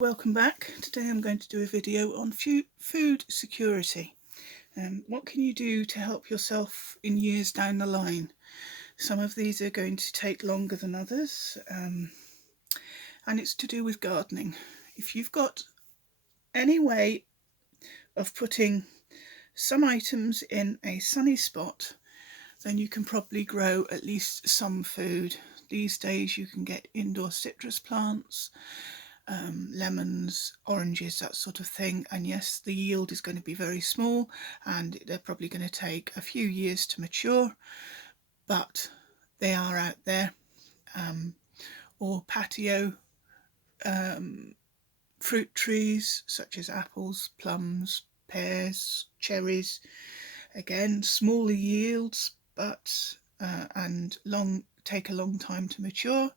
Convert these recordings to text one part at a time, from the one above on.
Welcome back. Today I'm going to do a video on food security. What can you do to help yourself in years down the line? Some of these are going to take longer than others, and it's to do with gardening. If you've got any way of putting some items in a sunny spot, then you can probably grow at least some food. These days you can get indoor citrus plants, lemons, oranges, that sort of thing. And yes, the yield is going to be very small and they're probably going to take a few years to mature, but they are out there. Or patio fruit trees such as apples, plums, pears, cherries. Again, smaller yields, but and take a long time to mature.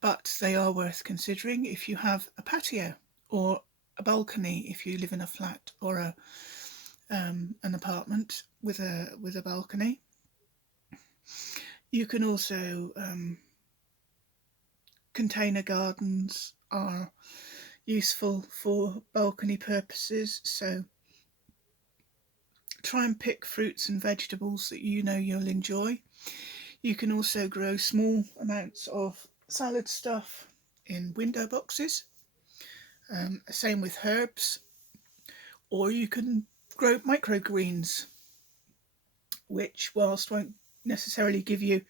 But they are worth considering if you have a patio or a balcony, if you live in a flat or an apartment with a balcony. You can also container gardens are useful for balcony purposes, so try and pick fruits and vegetables that you know you'll enjoy. You can also grow small amounts of salad stuff in window boxes. Same with herbs. Or you can grow microgreens, which, whilst won't necessarily give you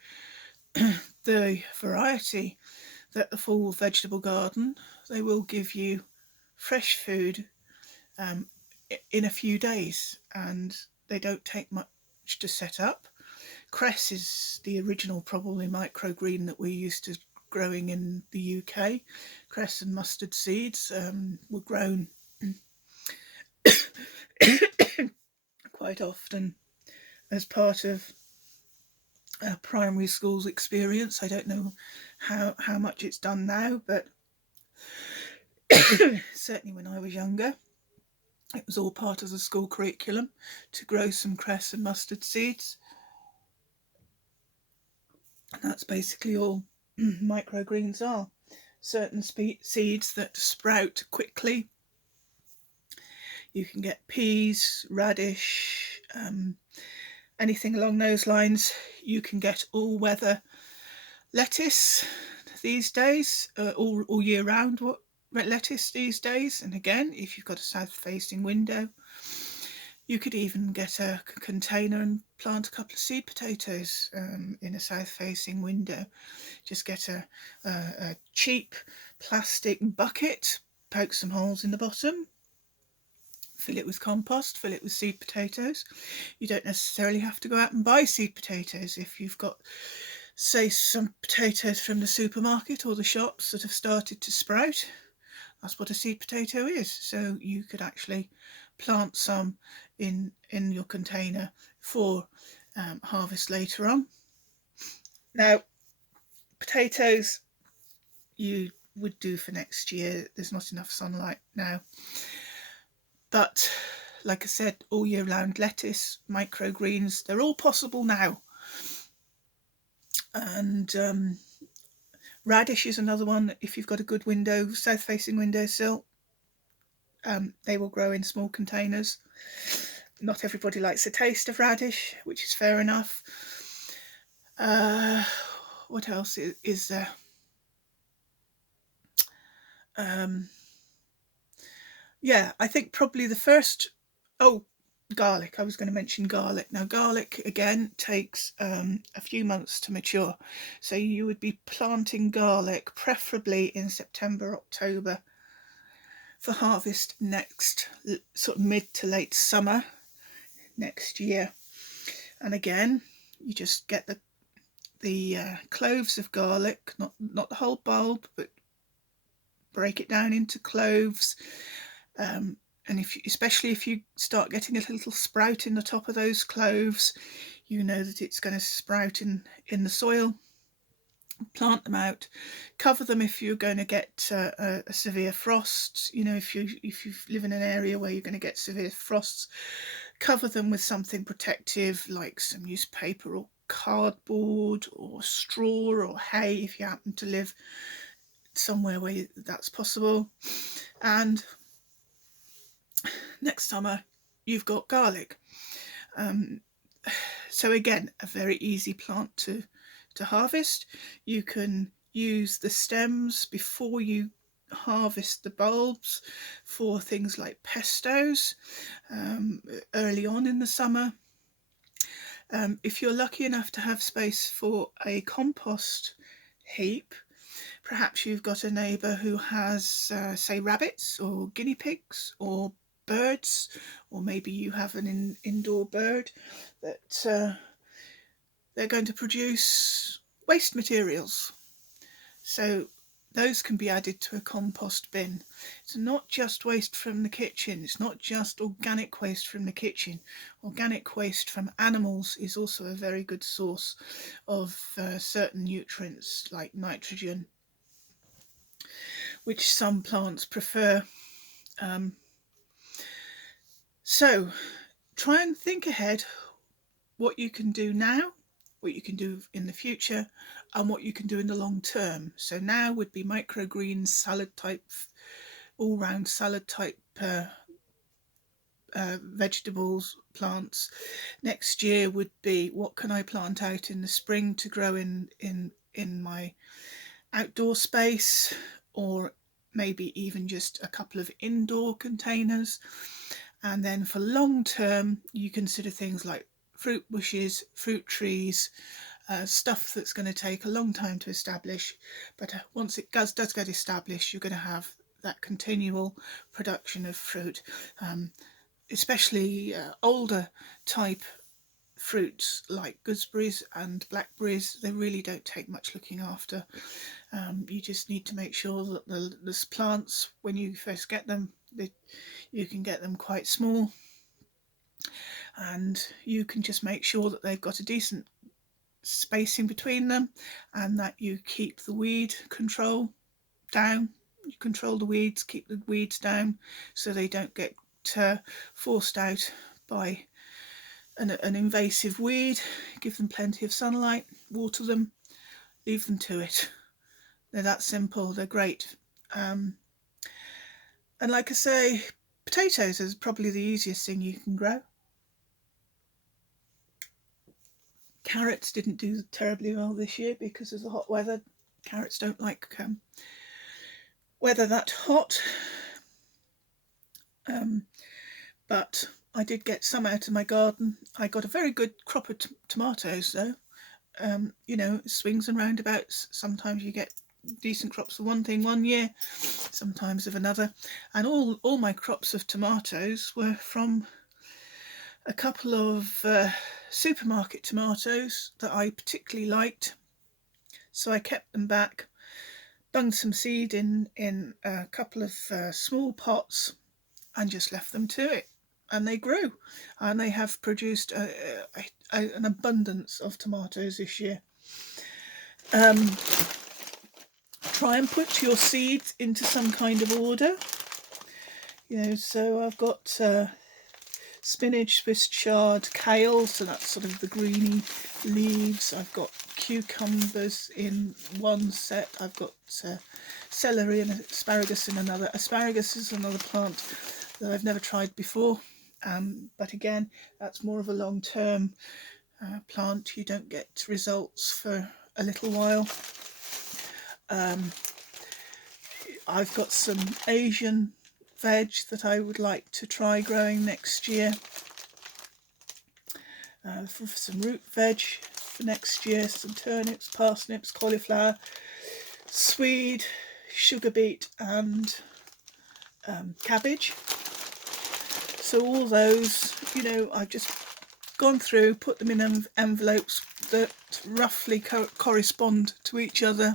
the variety that a full vegetable garden, they will give you fresh food in a few days, and they don't take much to set up. Cress is the original probably microgreen that we're used to growing in the UK. Cress and mustard seeds were grown quite often as part of primary school's experience. I don't know how much it's done now, but certainly when I was younger, it was all part of the school curriculum to grow some cress and mustard seeds. And that's basically all microgreens are. Certain seeds that sprout quickly. You can get peas, radish, anything along those lines. You can get all-weather lettuce these days, all year round lettuce these days. And again, if you've got a south-facing window, you could even get a container and plant a couple of seed potatoes in a south-facing window. Just get a cheap plastic bucket, poke some holes in the bottom, fill it with compost, fill it with seed potatoes. You don't necessarily have to go out and buy seed potatoes. If you've got, say, some potatoes from the supermarket or the shops that have started to sprout, that's what a seed potato is. So you could actually plant some in your container for harvest later on. Now, potatoes you would do for next year. There's not enough sunlight now. But like I said, all year round lettuce, microgreens, they're all possible now. And radish is another one. If you've got a good window, south-facing windowsill, they will grow in small containers. Not everybody likes the taste of radish, which is fair enough. What else is there? Yeah, I think probably the first... Oh, garlic. I was going to mention garlic. Now, garlic, again, takes a few months to mature. So you would be planting garlic, preferably in September, October, for harvest next sort of mid to late summer next year. And again, you just get the cloves of garlic, not the whole bulb, but break it down into cloves. And especially if you start getting a little sprout in the top of those cloves, you know that it's going to sprout in the soil. Plant them out, cover them if you're going to get a severe frost. You know, if you live in an area where you're going to get severe frosts, cover them with something protective like some newspaper or cardboard or straw or hay if you happen to live somewhere where that's possible. And next summer you've got garlic. So again, a very easy plant to harvest. You can use the stems before you harvest the bulbs for things like pestos early on in the summer. If you're lucky enough to have space for a compost heap, perhaps you've got a neighbour who has, say, rabbits or guinea pigs or birds, or maybe you have an indoor bird that they're going to produce waste materials. So those can be added to a compost bin. It's not just waste from the kitchen. It's not just organic waste from the kitchen. Organic waste from animals is also a very good source of certain nutrients like nitrogen, which some plants prefer. So try and think ahead what you can do now, what you can do in the future, and what you can do in the long term. So now would be microgreens, salad type, all round salad type vegetables, plants. Next year would be what can I plant out in the spring to grow in my outdoor space, or maybe even just a couple of indoor containers. And then for long term, you consider things like fruit bushes, fruit trees, stuff that's going to take a long time to establish, but once it does get established, you're going to have that continual production of fruit, especially older type fruits like gooseberries and blackberries. They really don't take much looking after. You just need to make sure that the plants, when you first get them, you can get them quite small, and you can just make sure that they've got a decent spacing between them, and that you keep the weed control down. You control the weeds, keep the weeds down so they don't get forced out by an invasive weed. Give them plenty of sunlight, water them, leave them to it. They're that simple. They're great. And like I say, potatoes is probably the easiest thing you can grow. Carrots didn't do terribly well this year because of the hot weather. Carrots don't like weather that hot. But I did get some out of my garden. I got a very good crop of tomatoes though. Swings and roundabouts. Sometimes you get decent crops of one thing one year, sometimes of another. And all my crops of tomatoes were from a couple of supermarket tomatoes that I particularly liked. So I kept them back, bunged some seed in a couple of small pots, and just left them to it. And they grew, and they have produced an abundance of tomatoes this year. Try and put your seeds into some kind of order. So I've got spinach, Swiss chard, kale, so that's sort of the greeny leaves. I've got cucumbers in one set. I've got celery and asparagus in another. Asparagus is another plant that I've never tried before, but again, that's more of a long-term plant. You don't get results for a little while. I've got some Asian veg that I would like to try growing next year. For some root veg for next year, some turnips, parsnips, cauliflower, swede, sugar beet and cabbage. So all those, I've just gone through, put them in envelopes that roughly correspond to each other.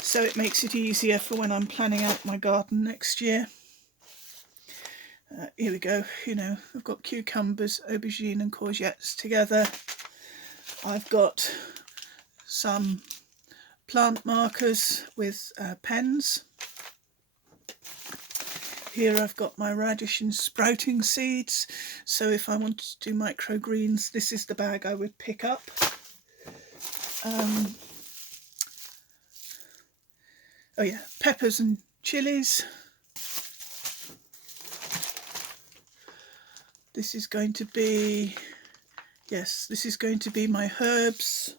So it makes it easier for when I'm planning out my garden next year. Here we go. I've got cucumbers, aubergine and courgettes together. I've got some plant markers with pens. Here I've got my radish and sprouting seeds. So if I wanted to do microgreens, this is the bag I would pick up. oh yeah, peppers and chilies. This is going to be, yes, this is going to be my herbs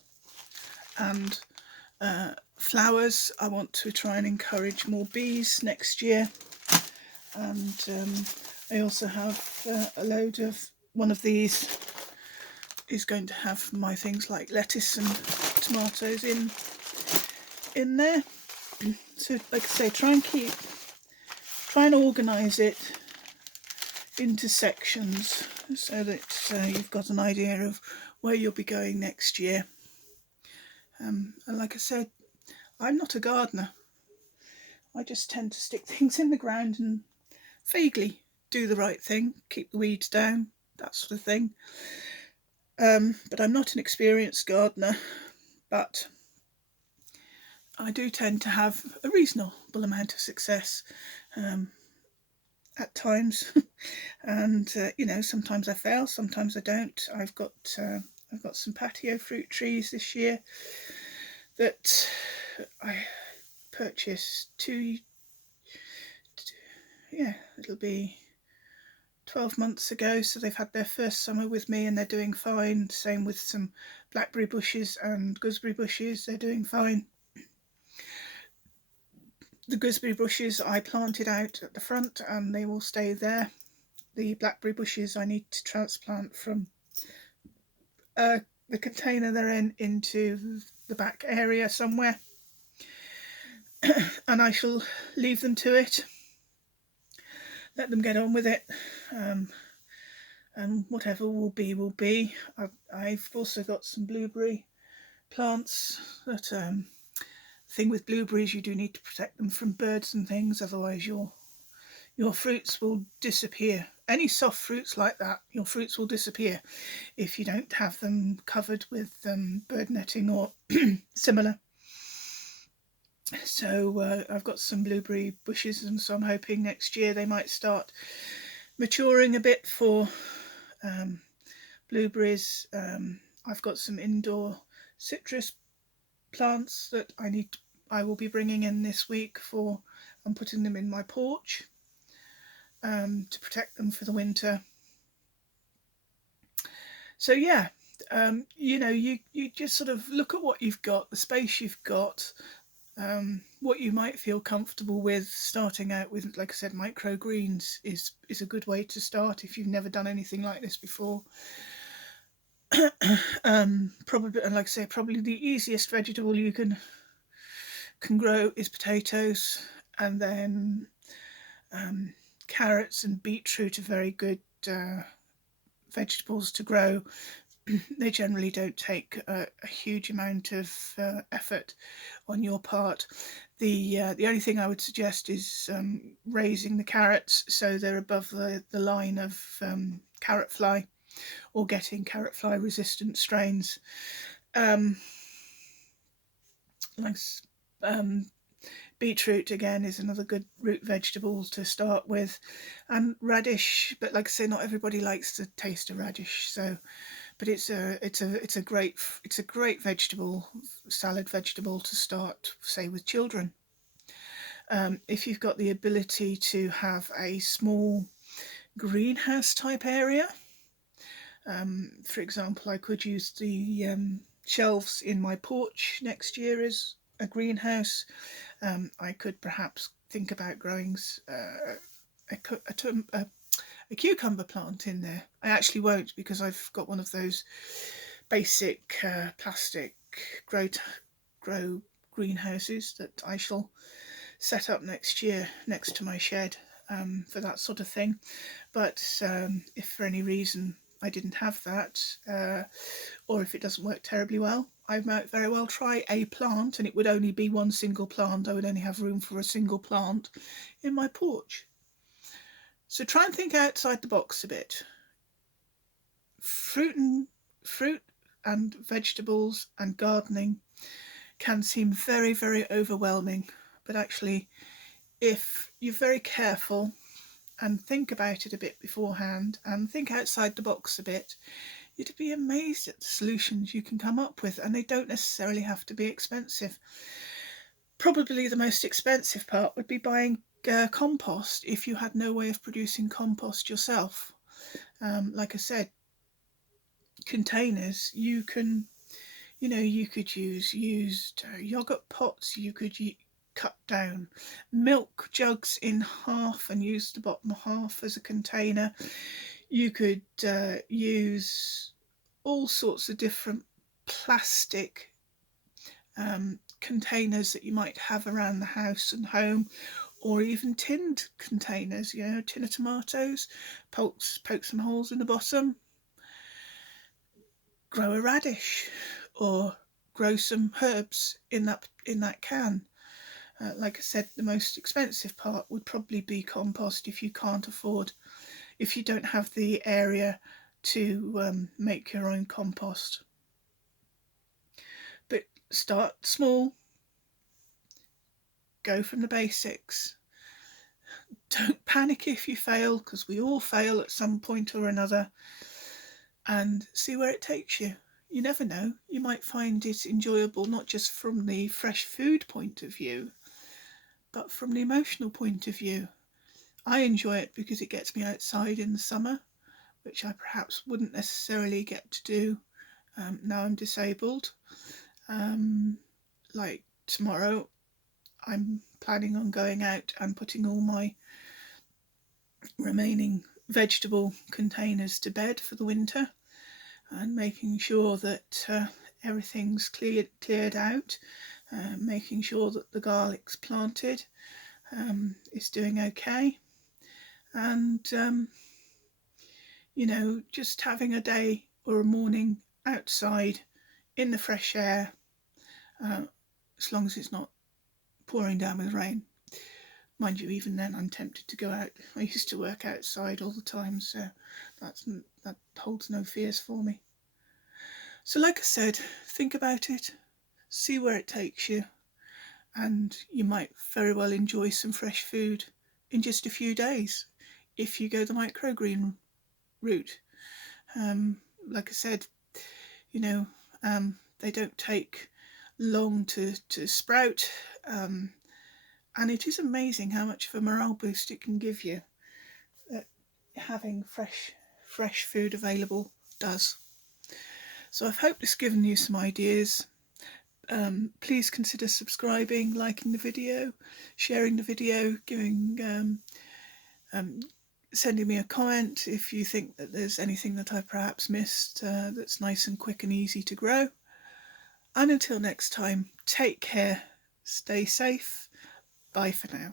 and flowers. I want to try and encourage more bees next year. And I also have a load of, one of these is going to have my things like lettuce and tomatoes in there. So like I say, try and organise it into sections so that you've got an idea of where you'll be going next year. And like I said, I'm not a gardener. I just tend to stick things in the ground and vaguely do the right thing, keep the weeds down, that sort of thing. But I'm not an experienced gardener, but I do tend to have a reasonable amount of success at times. And sometimes I fail, sometimes I don't. I've got some patio fruit trees this year that I purchased it'll be 12 months ago, so they've had their first summer with me and they're doing fine. Same with some blackberry bushes and gooseberry bushes, they're doing fine. The gooseberry bushes I planted out at the front and they will stay there. The blackberry bushes I need to transplant from the container they're in into the back area somewhere. And I shall leave them to it, let them get on with it, and whatever will be will be. I've also got some blueberry plants that thing with blueberries, you do need to protect them from birds and things, otherwise your fruits will disappear. Any soft fruits like that, your fruits will disappear if you don't have them covered with bird netting or similar. So I've got some blueberry bushes, and so I'm hoping next year they might start maturing a bit for blueberries. I've got some indoor citrus plants that I will be bringing in this week I'm putting them in my porch to protect them for the winter. So yeah, you just sort of look at what you've got, the space you've got, what you might feel comfortable with. Starting out with, like I said, microgreens is a good way to start if you've never done anything like this before. Probably, and like I say, probably the easiest vegetable you can grow is potatoes, and then carrots and beetroot are very good vegetables to grow. They generally don't take a huge amount of effort on your part. The only thing I would suggest is raising the carrots so they're above the line of carrot fly, or getting carrot fly resistant strains. Beetroot again is another good root vegetable to start with, and radish. But like I say, not everybody likes the taste of radish. But it's a great vegetable, salad vegetable to start, say, with children. If you've got the ability to have a small greenhouse type area, for example, I could use the shelves in my porch next year as a greenhouse. I could perhaps think about growing a cucumber plant in there. I actually won't, because I've got one of those basic plastic grow greenhouses that I shall set up next year next to my shed for that sort of thing. But if for any reason I didn't have that, or if it doesn't work terribly well, I might very well try a plant, and it would only be one single plant. I would only have room for a single plant in my porch. So try and think outside the box a bit. Fruit and vegetables and gardening can seem very, very overwhelming, but actually, if you're very careful and think about it a bit beforehand and think outside the box a bit, you'd be amazed at the solutions you can come up with, and they don't necessarily have to be expensive. Probably the most expensive part would be buying compost if you had no way of producing compost yourself. Like I said, containers, you can, you could use used yogurt pots, you could cut down milk jugs in half and use the bottom half as a container. You could use all sorts of different plastic containers that you might have around the house and home, or even tinned containers, tin of tomatoes, poke some holes in the bottom, grow a radish, or grow some herbs in that can. Like I said, the most expensive part would probably be compost if you don't have the area to make your own compost. But start small, go from the basics. Don't panic if you fail, because we all fail at some point or another, and see where it takes you. You never know, you might find it enjoyable not just from the fresh food point of view, but from the emotional point of view. I enjoy it because it gets me outside in the summer, which I perhaps wouldn't necessarily get to do now I'm disabled. Like tomorrow, I'm planning on going out and putting all my remaining vegetable containers to bed for the winter, and making sure that everything's cleared out, making sure that the garlic's planted, is doing okay, and just having a day or a morning outside in the fresh air, as long as it's not pouring down with rain. Mind you, even then I'm tempted to go out. I used to work outside all the time, so that holds no fears for me. So like I said, think about it, see where it takes you, and you might very well enjoy some fresh food in just a few days if you go the microgreen route. Like I said, they don't take long to sprout, and it is amazing how much of a morale boost it can give you that having fresh food available does. So I hope this has given you some ideas. Please consider subscribing, liking the video, sharing the video, sending me a comment if you think that there's anything that I've perhaps missed that's nice and quick and easy to grow. And until next time, take care, stay safe, bye for now.